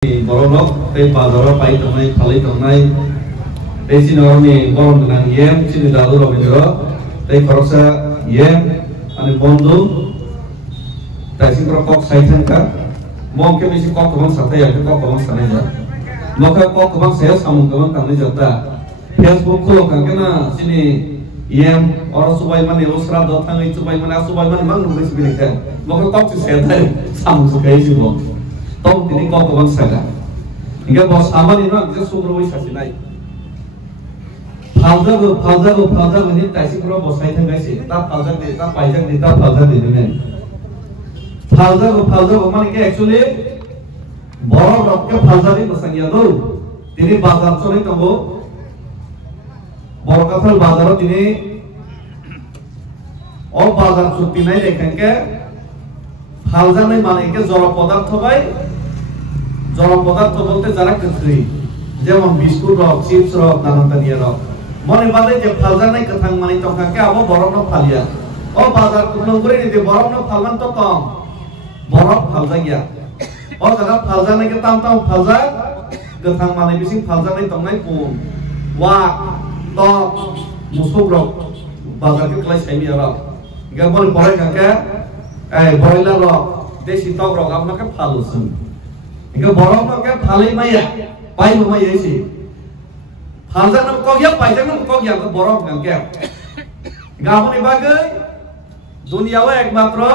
borok tei bazaro pai tongnai phalai tongnai tei sinoroni borom nang yem sini dadu robindro tei koroksa yem ani bondu tei singro kok saithan ka mom ke bisi kok kabang satai ya kok kabang sanai ja maka kok kabang saya samung kabang tangnai jata Facebook ko kangkena sini yem orang subai mana usra do tangai subai mana mang nunggu sebenarnya maka kok saya tadi samung sukai sih bom tong tini kau kau bangsa hingga bos aman ini orang bisa sumber wis kasih naik. Falda ini taisi kuro bos saya tengah sih. Tak falda ni, tak pajak ni, tak falda ni dengan. Falda mana ke actually borok rok ke falda ni pasangnya tu. Tini bazar tu ni kamu borok kafal bazar tini all bazar tu tini lekang ke falda ni mana ke jorok podak tu baik. জড় পদার্থ বলতে যারা কৃত্রি যেমন biscuit rock chips rock নানান rock মনে বাদে যে ফালজা নাই কথাং মানে তকাকে আবো বরফ ন ফালিয়া ও বাজার কুনং করে নিতে বরফ ন ফালমান তো কম বরফ ফালজা গিয়া ও যারা ফালজা নাই তাম ফালজা কথাং মানে বেশি ফালজা নাই তংনাই পুন ওয়া তো মুসুক রক বাজারকে ক্লাই সাইমিয়া রক গাবল পরে কাকে এই বয়লা রক দেশি তক রক আপনাকে ফালুছেন Ika borong no ke phalai maya pai mo maya si phalja no ko ya pai jang no ko ya borong kan ke gamon ibagai dunia wa ekmatro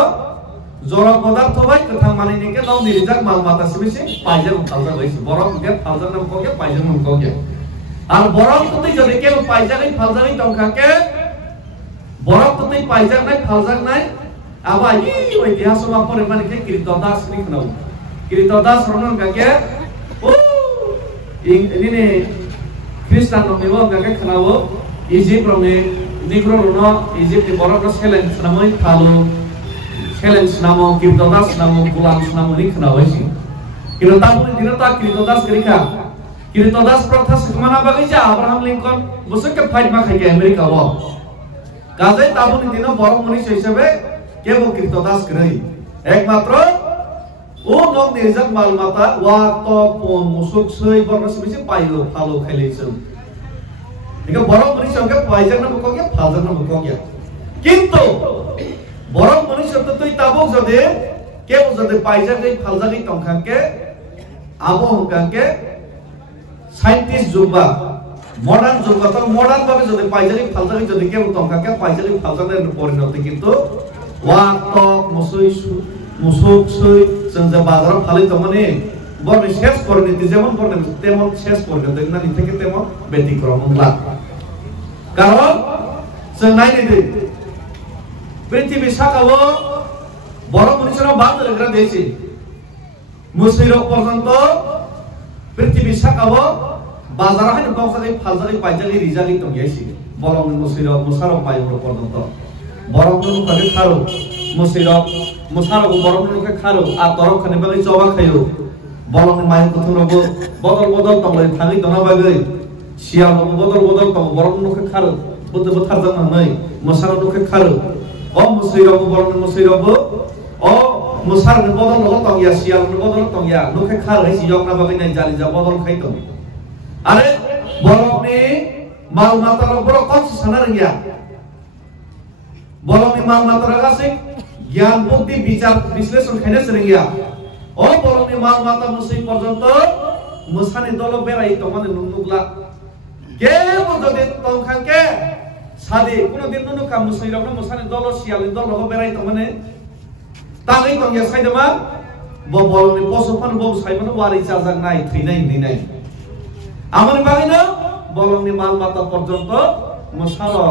jorok podartho bai kathang mani ni ke nau nirijak mal mata sibisi pai jang phalja bai si borong ke phalja no ko ya pai jang no ko ya ar borong tu jodi ke pai jang ni phalja ni tongkha ke borong tu pai jang nai phalja nai aba yi oi dia soma pore mani ke kirito das ni khnau Kirito das ronon kake, ini nih Kristen romiwo kake kenawo, Egypt romi, Negro rono, Egypt di borok ros Helen senamoi kalu, Helen senamo, Kirito das senamo, Gulam senamo ni kenawo sih. Kirito das kerika, Kirito das protes kemana bagi ja Abraham Lincoln, busuk ke fight makai ke Amerika wo. Kazai tabun ini no borok manusia isabe, kebo Kirito das kerai, ekmatro. Nong nirijak mal mata waktu pun musuk sey borno sebisi payu palu khelesem. Ika borok manusia ke pajak na bukogya phalja na bukogya. Kintu borok manusia tu tabuk jode ke jode pajak ni phalja ni tongkhang ke abo hongkang ke scientist juba modern juba to modern bhabe jode pajak ni phalja ni jode ke tongkhang ke pajak ni phalja na porinoti kintu waktu musuk sey Sejak bazar kali teman borne ses korne tijaman borne temon ses korne dengan itu kita temon beti kromong lah. Kalau senai ini, berarti bisa kawo borong manusia bangga negara desi. Musirok porsanto berarti bisa kawo bazar hanya kau saja falsari pajali rizali itu biasa. Borong musirok payung porsanto. Borong itu kali karo musirok musarok borong itu karo atau kene bagi coba kayu borong ini main kutu robo botol tong tangi tona bagai sial robo botol tong borong itu karo betul jangan nai musarok itu karo musirok borong musirok musar botol tong ya sial botol tong ya nuke karo si yok na bagai nai jali ja botol kai tong are borong ini mal mata robo kok sana ya borong ini mal mata ragasik ज्ञान बुद्धि विचार विश्लेषण खेने सरिया ओ बोलनि माल माता मुसै पर्यन्त मुसानि दलो बेराइ तमने नुनुगला के बजदे तंखांके सादे कुनो दिन नुनु काम मुसै रनो मुसानि दलो सियालि दलो बेराइ तमने तागै तंया साइदमा बो बोलनि पसफन बो साइमन वारि चाजाग नाय थैनाय निनाय आमनि बागैनो बोलनि माल माता पर्यन्त मुसारो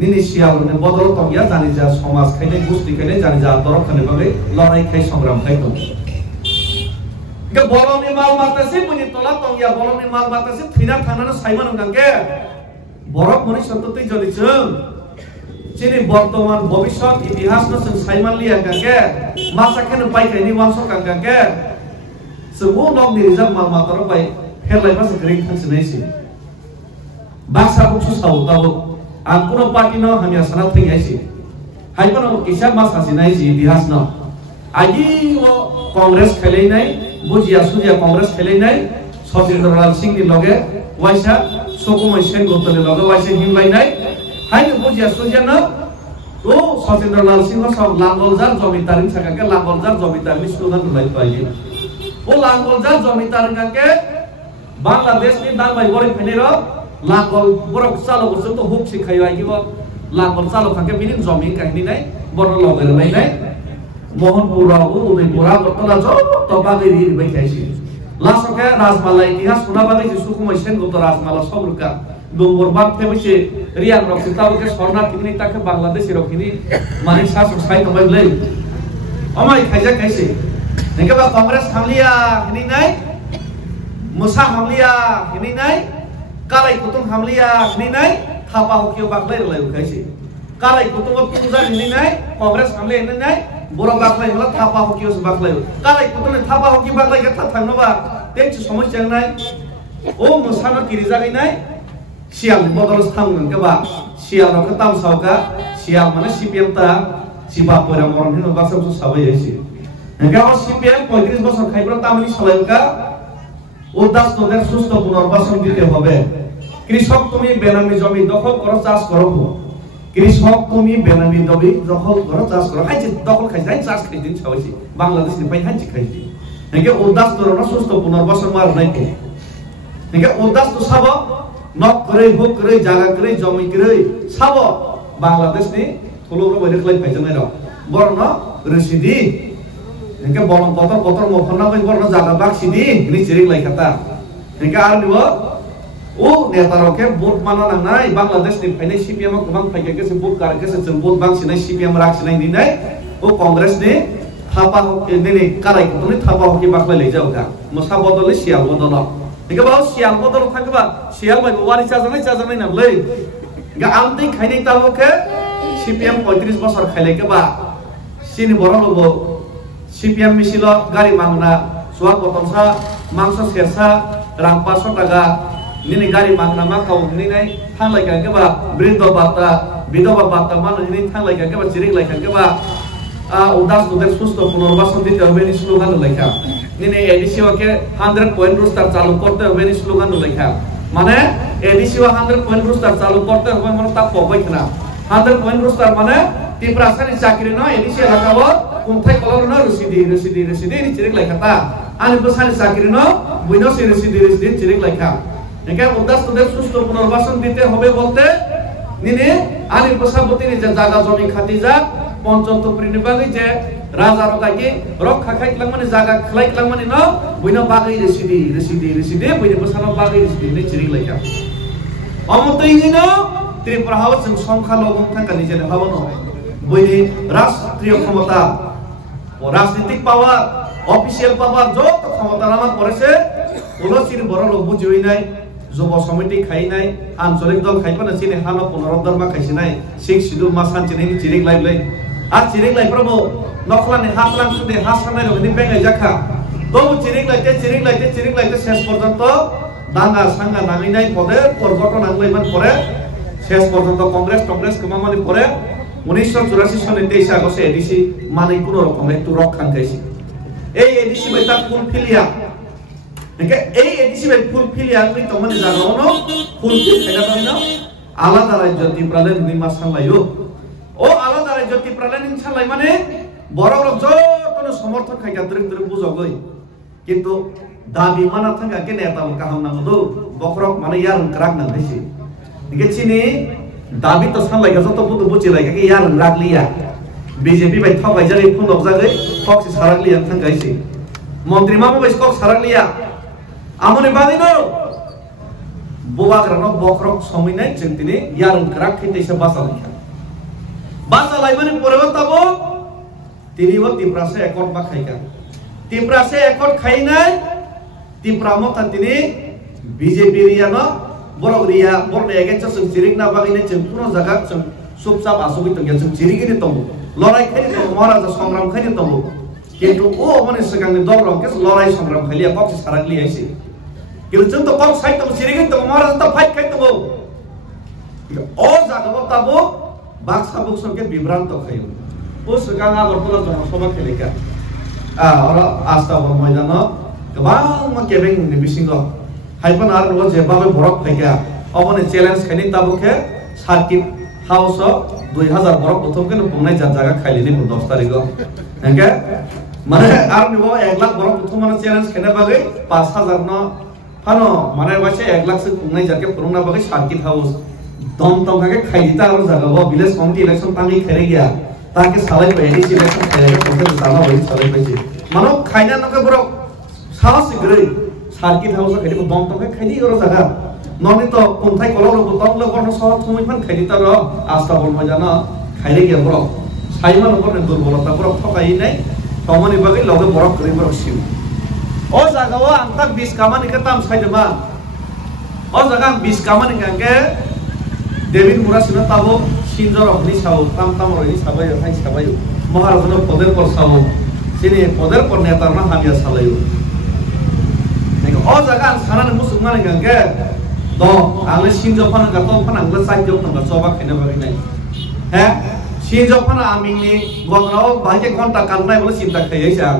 Nini sial ni bodol tong ya jani ja somas khaine gusti khaine jani ja torok khane bagai larai khai sangram khai tong ke bolong ni mal mata si muni tola tong ya bolong ni mal mata si thina thana saiman ongke borok moni santoi jodi chung chini bortoman bhobishot itihas na chung saiman liya kangke masa khane pai khaini wangso kangke sebu nok nirijak mal mata ro pai helai mas gring khang sinai si bangsa buksu sau tabu Angkuno parti no hanya sangat tinggi sih. Hai pun kisah mas hasilnya sih dihas no. Aji wo kongres kali ini বুঝিয়া সুজিয়া কংগ্রেস খেলে নাই সচিন্দ্রলাল সিং नि लगे वाइसा सुकुमार सेनगुप्त नि लगे वाइसा हिमबाय নাই हाय बुझिया सुजिया न तो सचिन्द्रलाल सिंह सब लांगलजार जमीदारी थाकाके लांगलजार जमीदारी स्लोगान होलाय पाइए ओ लांगलजार जमीदारी काके बांग्लादेश नि दांबाय गरि फेनेर लांगल बरक चालो बसो तो हुक सिखायो आइबो लांगल चालो काके बिनि जमीन काहिनी নাই बड़ लगेर নাই मोहनपुराव उदयपुरा गतला जो तबागेरि बैठाइसि लासके राजमाला इतिहास सुनाबागै सुकुमार सेनगुप्त राजमाला सबरुका डोंगर बाग थेबैसे रियान रक्सितावके शरणार्थिनि ताके बांग्लादेशि रखिनि माने शासन साइ दबायलै अमाय खाइजा खाइसे नेकेबा कांग्रेस हामलिया हिनि नाय मुसा हामलिया हिनि नाय कालाय कुतुं हामलिया हिनि नाय थापा हकियो बागलै रलाय खाइसे कालाय कुतुं पूजा हिनि नाय कांग्रेस हामलिया हिनि नाय बरो बागलै होला थापा हकियो बागलै कालाय कुतुं थापा हकि बागलै गथा थांनोबा तेंच समस्या नाय ओ मुसानो किरिजागै नाय सियाल बदल स्थान केबा सियाल रखा तामसावका सियाल माने सीपीएम ता सिबा परा मरन हिनो बासब साबै जायसि एका सीपीएम 35 বছর খাইब्रा तामनि सलायका उदास তোদের সুস্থ পুনর্বাসন দিতে হবে কৃষক তুমি বেনামি জমি দখল করো চাষ করো কৃষক তুমি বেনামি জমি দখল করো চাষ করো হাইছে দখল খাই যাই চাষ খাই দিন সবাইছি বাংলাদেশ नि পাই হাইছে খাই দিন একে উদাস তোরনা সুস্থ পুনর্বাসন মার নাই একে উদাস তো সব नक करे हुक करे जागा करे जमी करे सब बांग्लादेश नि थुलुरो बायदि खलाय फायजनाय र बरन रसिदी एके बरन कतर कतर मफना बाय बरन जागा बाक्सिदी नि चिरिक लायखाता एके आर निबो ओ नेतारके भोट माना नांनाय बांग्लादेश नि फायनाय सीपीएम गोबां फायके गेसे भोट कार गेसे जों भोट बांसिनाय सीपीएम राखसिनाय दिनाय ओ कांग्रेस नि थापा हके दिनै काराय कुतुनि थापा हके बाखलाय लैजावगा मोसा बदलनि सिया बदल इके बाव सियाल बदल थांगबा सियाल बाय वारि चाजानाय नाबलै गा आमदै खायनाय तालुके सीपीएम 35 বছর खायलायकेबा सिनि बरलबो सीपीएम मिसिल गारि मांगना सुवा बतनसा मांस सेरसा रां 500 টাকা निनि गारि मांगना मा खाव निनै थांलायकेबा बृद्ध बाता विधवा बाता मानो निनै थांलायकेबा जिरिक लायकेबा उदास उदास सुस्त पुनर्वासन दिते হবে नि स्लोगान লেখা निने एडीसीओ के 100 पॉइंट रूस्टर चालू करते হবে नि स्लोगान লেখা মানে एडीसीओ 100 पॉइंट रूस्टर चालू करते হবে মানে তা কবই না 100 पॉइंट रूस्टर মানে টিপ্রাসানি চাকরি ন एडीसीओ লাগাবো কোনথায় কলর ন রসিদি नि চিরিক লেখা তা আনি বসানি চাকরি ন বুইনো রসিদি চিরিক লেখা একে উদাস উদাস সুস্থ পুনর্বাসন দিতে হবে বলতে নিনে আনি বসাবতি যে জায়গা জমি খাতি যা পঞ্চতন্ত্র প্রিনিবাগै যে রাজার কাকে রক্ষা খাইলাং মানে জায়গা খাইলাং মানে ন বইনা বাগै রেসিদি বইনা বসানো বাগै রেসিদি नि चिरिक लायखा অমতৈনিন ত্রিপুরা হাও जों সংখ্যা লগং থাকা নিজে হাবন বইনি রাষ্ট্রীয় ক্ষমতা ও রাজনৈতিক পাওয়ার অফিশিয়াল পাওয়ার যত ক্ষমতা নামা করেছে ওলসির বড় লোক বুঝিই নাই যুব সমিতি খাই নাই আঞ্চলিক দল খাইপানা চিনে হানো পুনরুদ্ধার মা খাইছে নাই সিং সিদুর মা সানচিনে नि चिरिक लायलै আর চিরিক লাইফ্রবো নখলানি হাতলাং সুদে হাসানাই রনি বেঙ্গাই জাখা তো চিরিক লাইতে শেষ পর্যন্ত দাঙ্গা সাঙ্গা নামিনাই পদে পরগঠন আংলাইমান পরে শেষ পর্যন্ত কংগ্রেস কমামানি পরে 1984 সনে 23 আগস্টে এডিসি মানে কোন রকম একটু রক্ষান খাইছি এই এডিসি বাইতা ফুলফিলিয়া একে এই এডিসি বাই ফুলফিলিয়া আমি তোমানে জানানো ফুলফিল খাইনা পাইনা আলাদা রাজ্য ত্রিপুরালে নির্মাণ সামলাইও ও আলাদা রাজ্য ত্রিপুরালে সামলাই মানে বড় বড় যত সমর্থন খাইকা দরে বুঝগই কিন্তু দাবি মানা থাকা কে নেতা কাহাম না হদো বখরক মানে ইয়ার রাগ না হইছে গেছিনি দাবি তো সামলাইকা যত বুঝ বুঝি লাইকা কি ইয়ার রাগলিয়া বিজেপি বাই থাবাই জারি ফুনক জাগৈ ফক্সি সারাগলিয়া থাঙ্গাইছে মন্ত্রী মামু বাইস কক সারাগলিয়া আমনে বাদিনো बोवाग्रानो बखरक समिनाय जों दिनै यारन क्राक खैतेसे बासा लाइमाने परिबर्ताबो तिनिबो तिप्रासे एकट बा खाइका तिप्रासे एकट खाइनाय तिप्रामता दिनै बीजेपी रियानो बरगरिया बरने एगेन्स्ट जों जिरिगना बागिने जों पुनो जागा जों सुपसाप आसुगि तंगे जों जिरिगिनि दं लराय खाइनि दं महाराजा संग्राम खाइनि दं किन्तु ओ माने सिगांनि दल रंके लराय संग्राम खाइलिया पक्ष सारागलियासि Kilcun to kong sai to sirigin to maras to fight kai to bo. O jagabo tabo baksa bukson ke bibranto khayo. Pus kanga gortola jono soba khelika. Ora asta bor moidano गोबां मा केबें नि बिसिंगो हाइफान आरो no जेबाबे बरफ फाइका अबने challenge खाइनि ताबुके circuit house 2000 बरफ प्रथम के बुंनाय जागा खाइलिनि 10 तारिखो हेंगे माने आरो नो 1 लाख बरफ प्रथम माने चेलेंज खाइना बागै 5000 न फानो माने वासे 1 लाख से बुंनाय जाके पुरुंना बागै सार्किट हाउस दम दम के खाइदिता आरो जागा विलेज कमिटी इलेक्शन तांगि खेरे गया ताकि सालाय बायदि इलेक्शन खेरे के साला बायदि सालाय बायदि मानो खाइना नके बरफ साहस गरै सार्किट हाउस खाइदिबो दम दम के खाइदि अरो जागा ननि तो कुंथाय कलर बतल लगन सह थुमैफान खाइदिता र आस्था बल मजाना खाइरे गया बरफ साइमा नगर दुर्बलता बरफ थकाइ नै समनि बागै लगे बरफ गरै बरफ सिउ ओ जागाव आंता 20 कामानि के ताम साइदमा ओ जागा 20 कामानि के डेविड मुरासिनो ताबो सिनजर अपनी साव ताम ताम रहि साबाय हाय साबाय महाराजनो पदेर पर साव सिनि पदेर पर नेता ना हामिया सालायो नेको ओ जागा सानाने मुसुमाने गंगे दो आले सिनजर फान गातो फान आंगला साइजो फान सोबा खैना बागै नै हे सिनजर फान आमिनि गदराव बागे घंटा काननाय बोले चिंता खैयै सा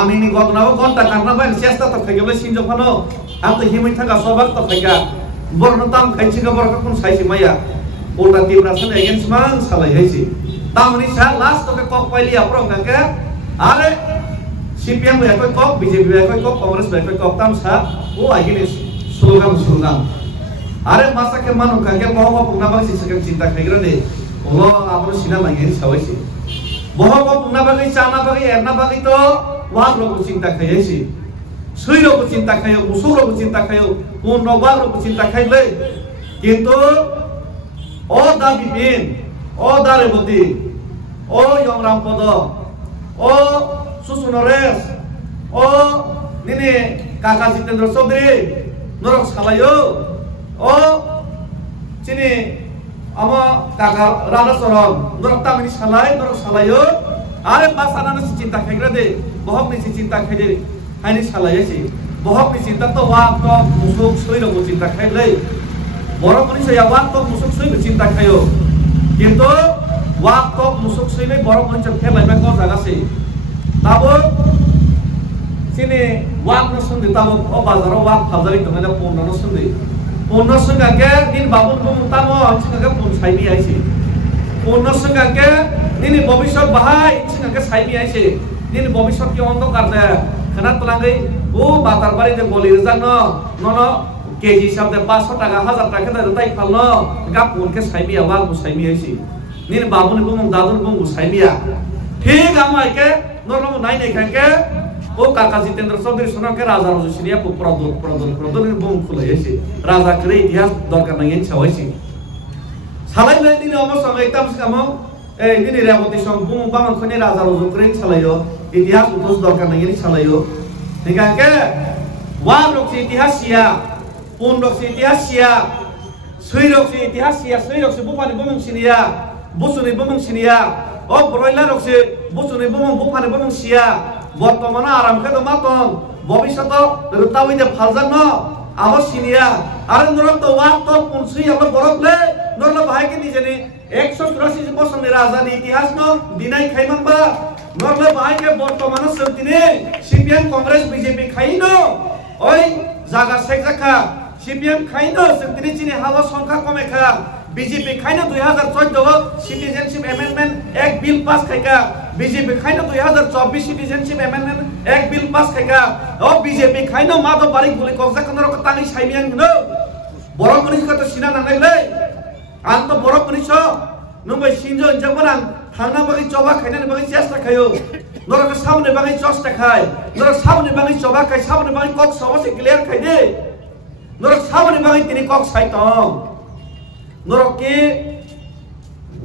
आमिनि गदराव घंटा कानना बाय चेष्टा त खैगेबले सिनजर फानो आं त हिमै थागा सोबा त खैगा बरनो ताम खाइसिगा बरको कोन साइसि माया उल्टा तिब्रा सन अगेंस्ट मान सालाय हैसि तामनि सा लास्ट के कक पाइली अप्रो गंगे आरे सीपीएम बे कोइ कक बीजेपी बे कोइ कक कांग्रेस बे कोइ कक ताम सा ओ आगिनि स्लोगान आरे मासा के मानु गंगे बहबा पुना बागि सिसके चिंता खैग्रा दे ओलो आबो सिना मांगेनि सावैसि बहबा पुना बागि चाना बागि एरना बागि तो वान लोग चिंता खैयैसि सुई लोग चिंता खायो मुसु लोग चिंता खायो कोन नोबा लोग चिंता खाइले किंतु ओ दा बिपिन ओ दा रेवती ओ यमराम पद ओ सुसुनरेश ओ निने काका जितेंद्र चौधरी नरक सालायो ओ चिनि आम काका राणा चरण नरक तामिनि सालायो आरे बासानानो चिंता खाइग्रा दे बहकनि चिंता खाइदे हानि सालायसि बहकनि चिंता तो वाक तो मुसुक सैरगो चिंता खाइलै बरकनि सया वाक तो मुसुक सैबो चिंता खायो किंतु वाक तो मुसुक सैलै बरकनि च फेलाइबा को जागासि ताबो सिनि वाक न सुन्दि ताबो ओ बाजाराव वाक फाजारि दंना पन्ना न सुन्दि पन्ना संगाके दिन बाबुन बम तामो सिंगाके पन साइनि आइसि पन्ना संगाके दिनि भविष्यत बाहाय सिंगाके साइनि आइसि दिनि भविष्यत के अंधकार दे खाना तलांगै ओ बातारबारि दे गलि रजान न केजी हिसाब दे 500 टाका 1000 टाका दे रताइ फालनो गा पुनके साइमिया वाग मुसाइमि आइसि निन बाबुनि बुम दादुन बुम मुसाइमिया ठीक आमा के नरम नाइ नै खाके ओ काका जितेंद्र चौधरी सोना के राजा रजसिनिया प्रदोद बुम खुलै आइसि राजा करे इतिहास दरकार नै छावैसि सालाइ नै दिन अम संग एकदम सामो ए दिनि रेवती सं बुम बामन खने राजा रज करे छलायो इतिहास उतोस दरकार नै छलायो निकाके वा लोक इतिहास सिया उन लोक इतिहास सिया सुइ लोक इतिहास सिया सुइ लोक बुपानि बुम सिनिया बुसुनि बुम सिनिया ओ ब्रयला लोक बुसुनि बुम बुपानि बुम सिया बर्तमान आराम के मातन भविष्यत रुतावि दे फालजान आबो सिनिया आरो नरक तो वा तो पुनसि अब बरकले नरला भाई के निजेनि 184 बोसोरनि राजानि इतिहास न दिनाय खाइमानबा नरला भाई के बर्तमान सतिने सीपीएम कांग्रेस बीजेपी खाइनो ओइ जागा सेकजाखा सीपीएम खाइनो सतिने चिनि हावा संख्या कमेखा बीजेपी खाइनो 2014 सिटीजनशिप अमेंडमेंट एक बिल पास खाइका बीजेपी खाइनो 2024 सिटीजनशिप अमेंडमेंट एक बिल पास खाइका ओ बीजेपी खाइनो मादो बारि गुलि कक्सा कनर तांगि साइमियान नो बरक मनिस कत सिना नांनायलै आं तो बरक मनिस नुबाय सिनजो जबरां थांना बागै चबा खाइनानै बागै चेष्टा खायो नरक सामने बागै चेष्टा खाय नरक सामने बागै चबा खाय सामने बागै कक सबसे क्लियर खाइ दे नरक सामने बागै तिनि कक साइतम नरक के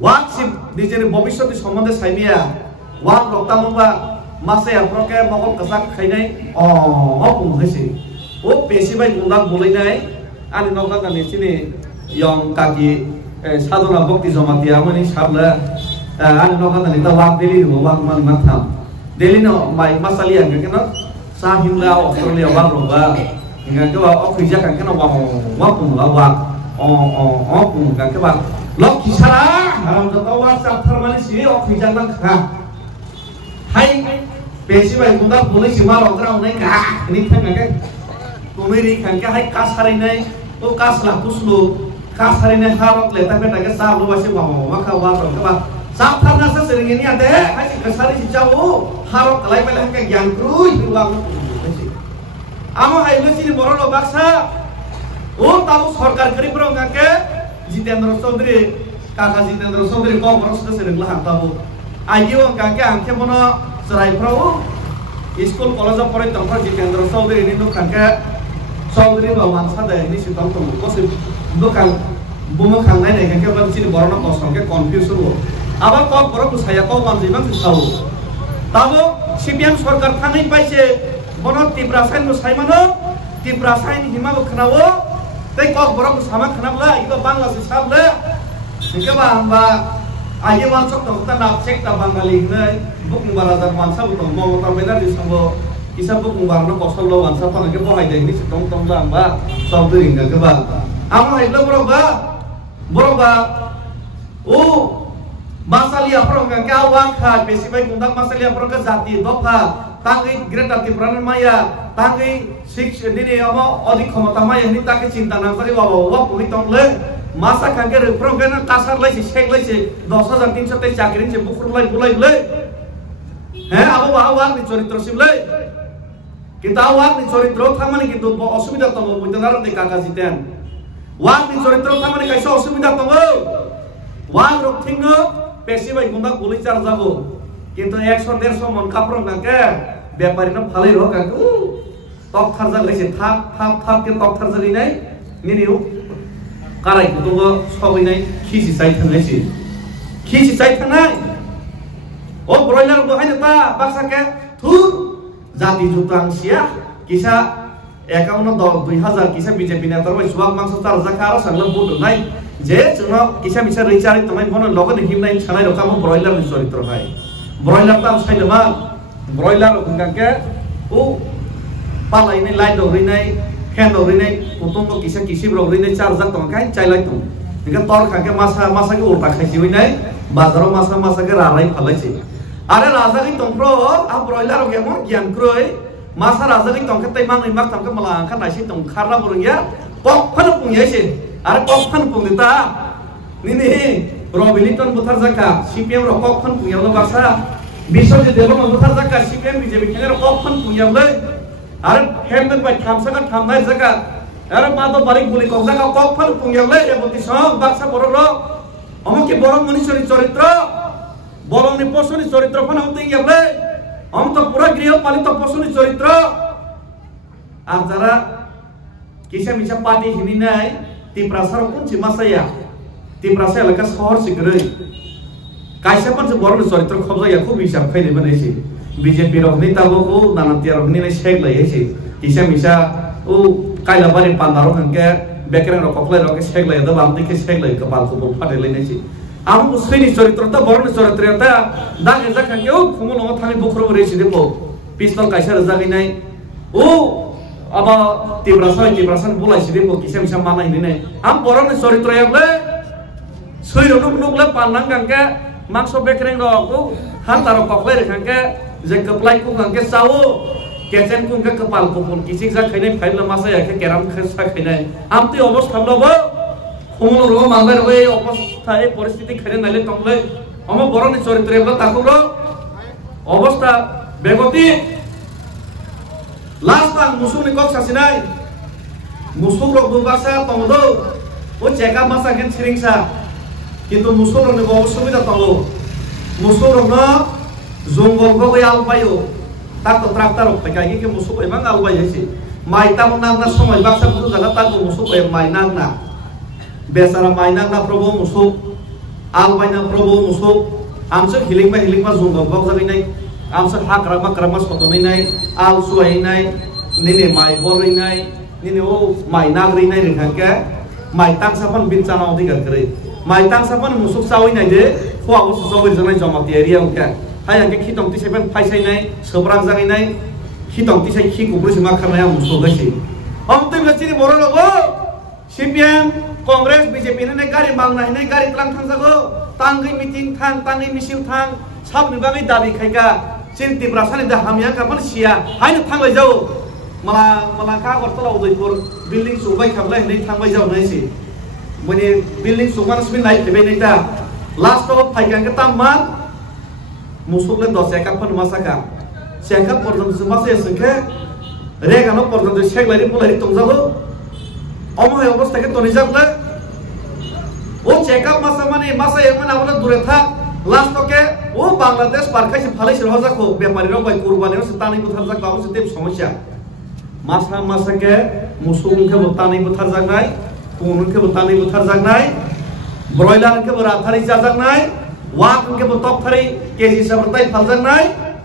वाकसिप निजेनि भविष्यनि सम्बन्धे साइमिया वाक रक्तामबा मासे आप्रके मगल कसाक खाइनाय अ बुंहैसि ओ पेसिबाय गुंदा बोलैनाय आनि नगा गानि सिनि यं काकी साधना भक्ति जमातिया मनि साबला आनि नगा गानि ता वाक देलि वाक मान माथा देलि न माइ मासालिया केन सा हिमला अस्ट्रेलिया वाक रंगा इंगा के वा अखैजा केन वा पुंला वाक अ पुंगा के वाक लक्ष्य सारा हाराम जता वाक चाथार मानि सि अखैजा ना खा हाय Pesibai kunda polisi marok rau nai kah ni thang ngai tumiri khang ka hai kasari nai o kasla kuslu kasari nai harok le ta beta ke sa lu wase wa ma kha wa ka ba sa thar na sa sering ini ade hai kasari si chau harok kalai pele ke gyan krui bilang amo hai lu sini borolo baksa o tamu sarkar kari pro ngake Jitendra Chaudhary kakak Jitendra Chaudhary ko boros na sering lah tamu ayo ngake angke mono serai pro school college of pore tongkar Jitendra Chaudhary ini nu kangke Chaudhary bawan sada ini si tong tong ko si dokan bumo khangnai nei kangke ban sini borona kosong ke confuse ro aba ko borok saya ko man jiman tau tabo CPM sarkar thangai paise bono tibrasain nu saimano tibrasain hima bo khnawo tei kok borok sama khnamla iba bangla se sabla sike ba amba aye mansok to ta nap cek ta bangali nai bukung barazar mansa bu tong mo ta beda di sambo isa bukung barno kosol lo mansa pa ke bo hai dei ni tong tong la amba Chaudhary ga ke ba amo hai lo borok ba o masalia pro ga ka wang kha besibai kundak masalia pro ka jati dopa tangi greater tipran maya tangi six nini amo adik khamata maya ni take cinta na kari baba wa puri tongle masa kangke pro ga na kasar lai shek lai 10300 te chakrin se bukur lai bulai abo wa ni choritro siblai kita wa ni choritro thamani kintu osubida tomo buitanar de kaka jiten wa ni choritro thamani kaisa osubida tomo wa rok thingo pesibai kundak pulis char jabo কিন্তু 100-150 মন কাপড় কাকে ব্যাপারী না ভালোই rho কাকু টক থারজা লাইছে থাপ কে টক থারজা নাই নিনিউ কারাই কুতুঙ্গ সবই নাই খিসি চাই থানাই ও ব্রয়লার বহাই না বাক্সাকে থুর জাতি জুতাং সিয়া কিসা 51-2000 কিসা বিজেপি নেতার ওই সুয়াক মাংস তার জাকা আর সাংলা বুট নাই যে জন্য কিসা মিসা রিচারি তোমায় মনে লগন হিমনাই ছানাই রকাম ব্রয়লার চরিত্র হয় broiler tam sai dama broiler kangke u palai ni light dori nai fan dori nai putung ko kisi bro dori nai charger tong kai chai lai tong nika tor kangke masa ke ulta khaisi oi nai bazaro masa ke rarai phalai chi are raja ki tong pro a broiler ge mo gyan kroi masa raja ki tong ke tai mang mak tam ke malang khan nai si tong kharla burung ya kok phan pung ye si are kok phan pung dita ni Robiliton butar zaka CPM ro kok phan pung yalo basa Biswajit Debang butar zaka CPM BJP khele ro kok phan pung yalo are hemben bai thamsa ka thamnai zaka are mado barik buli kok zaka kok phan pung yalo e boti sam baksa boro ro amke borong manishori charitra borong ni posoni charitra phan amte yalo am to pura griho palito posoni charitra ar jara kisa misa party hini nai ti prasar kun si masaya Tiprasa elaka শহর sigrei kaisa pan se borno charitra khobja ya khub hisab khaile banaisi BJP rokni taboko nanatia rokni nai shek lai esi kisa misa o kaila bari pandaro kangke bekran rok kokle rok shek lai da bamti ke shek lai kapal ko phate lai nai am usini charitra ta borno charitra ta dang eja kangke o khumul o thani bokro resi depo pistol kaisa raja nai o aba tiprasa bulai si depo kisa misa mana ini nai am borno charitra yakle Soi ronok nukle pandang kangke mangso bekreng roku hantaro kokle kangke je keplai ku kangke sawo kecen ku kangke kepal kupun kisik za khaine phail masa ya ke keram khasa khaine amti obostha lobo khumul ro mangar hoye obostha e পরিস্থিতি khaine nale tomle amo boroni choritre bla takuro obostha begoti last time musuni kok sasinai musuk rok bubasa tongdo o cheka masa ken siringsa কিন্তু মুসলমানদের অসুবিধা তলো মুসলমানরা জঙ্গল গো আলবায়ো তাক তো tractor ফাইকাই কি মুসুক এবাং আলবাই হইছে মাই তাম নাংনা সময় বাক্সা বুঝু জায়গা তাক মুসুক এ মাই নাংনা বেচারা মাই নাংনা প্রভু মুসুক আলবাইনা প্রভু মুসুক আমসে হিলিংবা জঙ্গল গো জাগি নাই আমসে হাকরামা সতনাই নাই আল সুয়াই নাই নিনে মাই বরই নাই নিনে ও মাই নাগরি নাই রেখাকে মাই তাংসাফান বিনচানা অধিকার করে Mai tang sapan musuk sawi nai de fo abu sawi janai jamati area uka hai angke khitong ti sepen phaisai nai sobrang jangai nai khitong ti sai khi kupru sima khamaya musuk gasi am te lachini boro logo CPM Congress BJP ne gari mangna ne gari tlang thang jago tangai meeting thang tangai misil thang sab ni bangai dabi khaika Chin Tibrasani the Hamia Kapan Sia, Hain Tangai Joe, Malaka or Tolo building Subai Kabla, and they Tangai Joe Nasi. When a building Suman Spin like the Benita, last of Paikangataman, Musulan dos Sekapan Masaka, Seka for the Sumasa Sanke, Regano for the Shek Lady Pulari Tonzalo, Omo almost taken to Nizabla. Oh, check up Masamani, Masa Yaman Avana Dureta. Last okay, oh Bangladesh Parkai Palace Rosako, Bemarino by Kurbanio Sitani Butazak Babu Tip Somasha. Masa Masake, Musum Kabutani Butazagnai, Punun Kabutani Butazagnai, Broiler Kaburatari Zazagnai, Wak Kabutopari, Kesi Sabatai Pazagnai,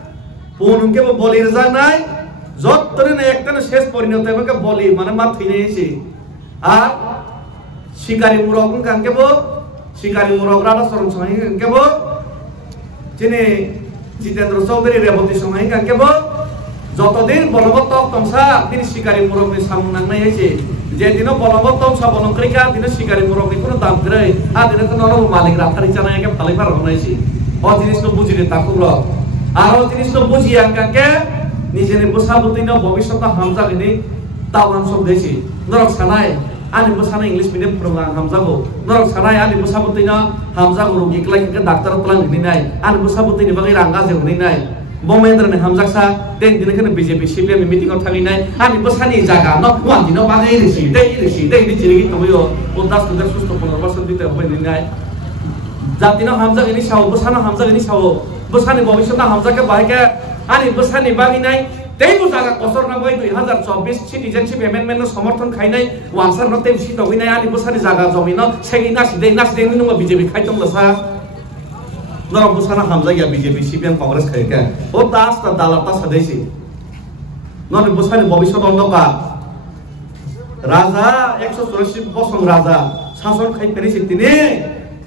Punun Kabuli Zagnai, Zotan Acton says for Notaka Boli, Manamat Hinesi, Ah, Shikari Murokun Kankabo, Shikari Murograda Sorum Kabo. Cini Jitendra Chaudhary revolution hai kan kebo jotodin bolobot tomsa tin shikari murok ni samunang nai hese je dino bolobot tomsa bonongkrika dino shikari murok ni kono dam grai a dino kono malik rathari chana ke phalai par honai si o jinis no bujire takuro aro jinis no buji ang kan ke nije ni busabuti no bhobishota hamza ni tawam sob desi norok sanai ani busana English medium program hamzago norok sanai ani busabutina hamzago rugi klai ke doctor tlang ni nai ani busabutina bagai ranga je ni nai bomendra ne hamjaksa den din ke BJP CPM meeting thali nai ani busani jaga no wandi no bagai risi dei ni chiri toyo 50,000 susto 15% dite hoy ni nai jatina hamzag ini sawo busana hamzag ini sawo busani bhobishota hamzake bahike ani busani bagai nai Teibu jaga kosor na boy 2024 citizenship amendment no समर्थन खाइनाय वानसार न तेम seat होइनाय आनि बसानि जागा जमिन सेगिना सिदे नि no BJP खाइतम लसा नर बसाना हामजा गया बीजेपी सीपीएम कांग्रेस खाइका ओ दास ता दालता सदैसी नर बसानि भविष्यत अन्धका राजा 184 बसं राजा शासन खाइ पेरि सितिनि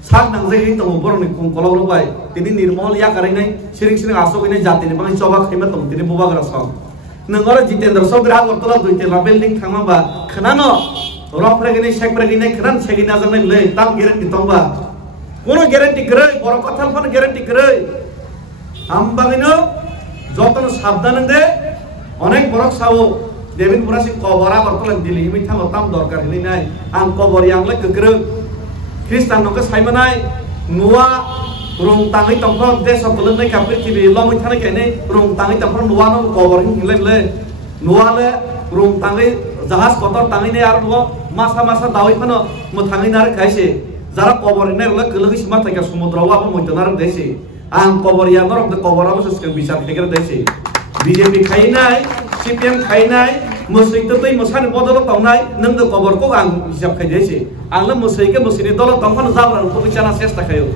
sak nang jai tong borong ni kum kolong bai tini nirmol ya karinai siring asok ini jati ni bangi coba khima tong tini buba grasong nangora Jitendra Chaudhary agortola duite la building thangma ba khanano rofre gini shek pre gini khanan segina janai le tam guarantee tong ba kono guarantee grai boro kothal phone guarantee grai am bagino jotono sabdan de onek borok sawo David Burasi kobora agortola dili mi thamo tam dorkar hili nai ang kobor yang le kegrek Kristan nongke saimanai nuwa rong tangai tongkol desa pelendai kapir tibi lomui thane kene rong tangai tongkol nuwa no cover le nuwa le rong tangai jahas kotor tangai ne ar nuwa masa dawai phano mo tangai nar kaise jara cover ne le kelegi sima thaka samudra wa mo moitanar desi ang cover ya norok de cover abo sesken bisar thekere desi BJP khainai CPM khainai musik tu tui musan bodol tongnai nang de cover ko ang hisab khai desi angla musik ke musini dol tongkhan zabra ko bichana sesta khayo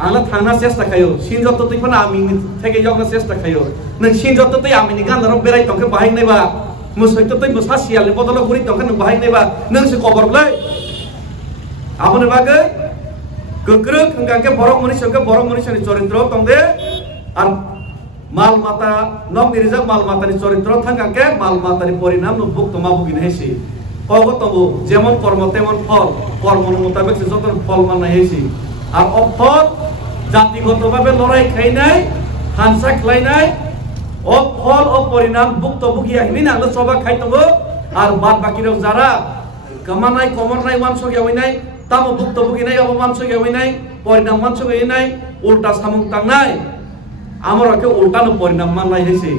angla thana sesta khayo sin jot tui phana ami theke jogna sesta khayo nang sin jot tui ami ni gan ro berai tongke bahai nei ba musik tu tui musa sial bodol guri tongkhan bahai nei ba nang se cover lai amone bagai gegrek hanggang ke borok manusia ni corintro tongde ar mal mata nok dirijak mal mata ni চরিত্র থাকাকে mal mata ni পরিণাম বুক তোমা বুগিন হেসি কগতবু যেমন কর্ম তেমন ফল কর্মর মোতাবেক যত ফল মানা হেসি আর অফল জাতিগতভাবে লড়াই খাইনাই হানসা খাইনাই ও ফল ও পরিণাম বুক তো বুগিয়া হিনা লো সবা খাইতবো আর বাদ বাকি রক যারা কামানাই কমরনাই ওয়ানসো গেওইনাই তামো বুক তো বুগিনাই অবমানসো গেওইনাই পরিণাম মানসো গেইনাই উল্টা সামুং তাংনাই আমরাকে উল্টানো পরিণাম মানলাই হয়েছে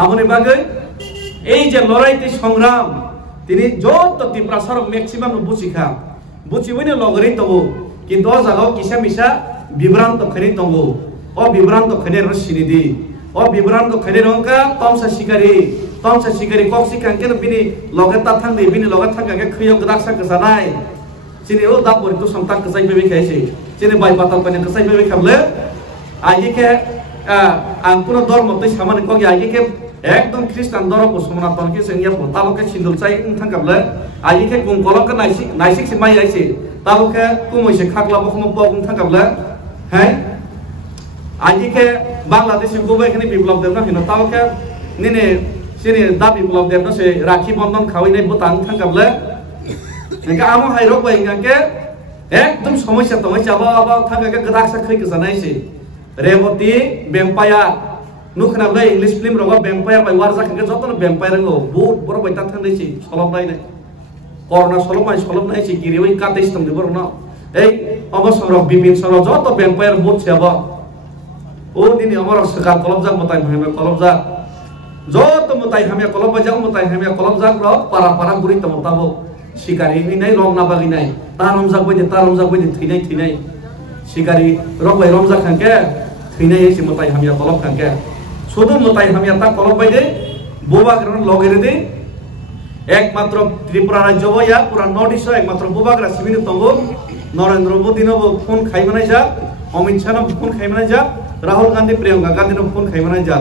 আমনে বাগে এই যে লড়াইতে সংগ্রাম তিনি যত তীব্রাসরক ম্যাক্সিমাম বুঝিখা বুঝিবইনে লগরে তবো কিন্তু ও জায়গাও কিসা মিসা বিভ্রান্ত খানি তবো ও বিভ্রান্ত খানি রসিনি দি ও বিভ্রান্ত খানি রংকা তমসা শিকারি কক্সি কাঙ্কে বিনি লগে তা থাকবে বিনি লগে থাকাকে খৈয় গদাকসা কসানাই চিনি ও দা পরিতো সংতান কসাই বেবি খাইছে চিনি বাই পাতাল পানি কসাই বেবি খাবলে আইকে angkuno dormo tei samane kogi aike ekdom Kristan dormo sumanaton ke sengya taloke sindul chai thangkable aike gung kolok ke naisik se mai aise taloke kumoi se khakla bokhmo pogum thangkable hai aike Bangladesh gobai khani biplab devna hino taloke nene sini da biplab devna se rakhi bandhan khawai nai botang thangkable nega amo hairok bai ngake ekdom সমস্যা aba thangake gadak sa khai ke janaise Revoti Bempaya नुखनाबलाय English film रगा vampire बाय वार जाखांगे जतन vampire no बहुत बर bye ता थांदैसि सलबनायने करना सलबनाय सलबनायसि गिरिवै काटेस तंदे बरना এই অবসর বিপিন সর যত ভ্যাম্পায়ার বুথ ছেবা ও দিনে আমার সকাল কলবজাক মতাই হামে কলবজাক যত মতাই হামে কলবজাক মতাই হামে কলবজাক র পারা পারা গুরি তমতাবো শিকারি নাই রং না বাগি নাই তারমজাক বইদে থিনাই শিকারি রবাই রমজাক খানকে থিনাই এসে মতাই হামিয়া কলব খানকে শুধু মতাই হামিয়া তা কলব বাইদে বোবাগ্রন লগেরে দে একমাত্র ত্রিপুরা রাজ্য বইয়া পুরা নর্থ ইস্ট একমাত্র বোবাগ্রা সিবিনে তঙ্গ নরেন্দ্র মোদী নব ফোন খাইমানাই যা অমিত শাহ নব ফোন খাইমানাই যা রাহুল গান্ধী প্রিয়ঙ্কা গান্ধী নব ফোন খাইমানাই যা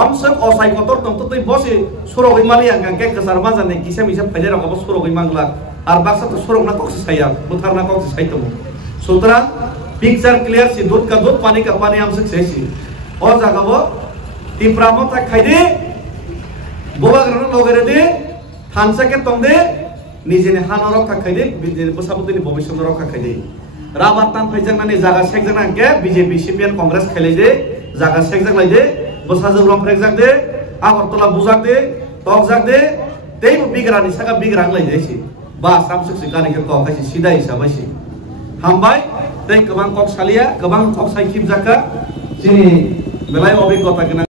অমসক অসাই কতর তন্ত তুই বসে সুরগই মালিয়া গাঙ্গে কাসার বাজানে কিসে মিসে ফাইলে রাখব সুরগই মাংলা আর বাক্সা তো সুরগ না কক্সি সাইয়া বুথার না কক্সি সাইতম সুতরাং পিকচার ক্লিয়ার সি দুধ का दूध पानी का पानी আমসক সেসি ও জাগাবো ত্রিপুরা মতা খাইদে বোবাগ্রন লগেরে দে থানসাকে তংদে নিজেনে হান রক্ষা খাইদে বসাবতনি ভবিষ্যৎ রক্ষা খাইদে রাবাত তান ফাইজাংনানি জায়গা সেকজাংনাকে বিজেপি সিপিএন কংগ্রেস খেলাই দে জায়গা সেকজাং লাইদে বসাজং রম ফ্রেকজাক দে আগরতলা বুজাক দে তকজাক দে তেইব বিগ্রানি সাকা বিগ্রাং লাইদেছি বা সামসুক গাनिके कखायसि सिदा हिसाबैसि हामबाय तै गोबां कक सालिया गोबां कक साइखिब जाका जोंनि बेलाय अभिज्ञता गोनां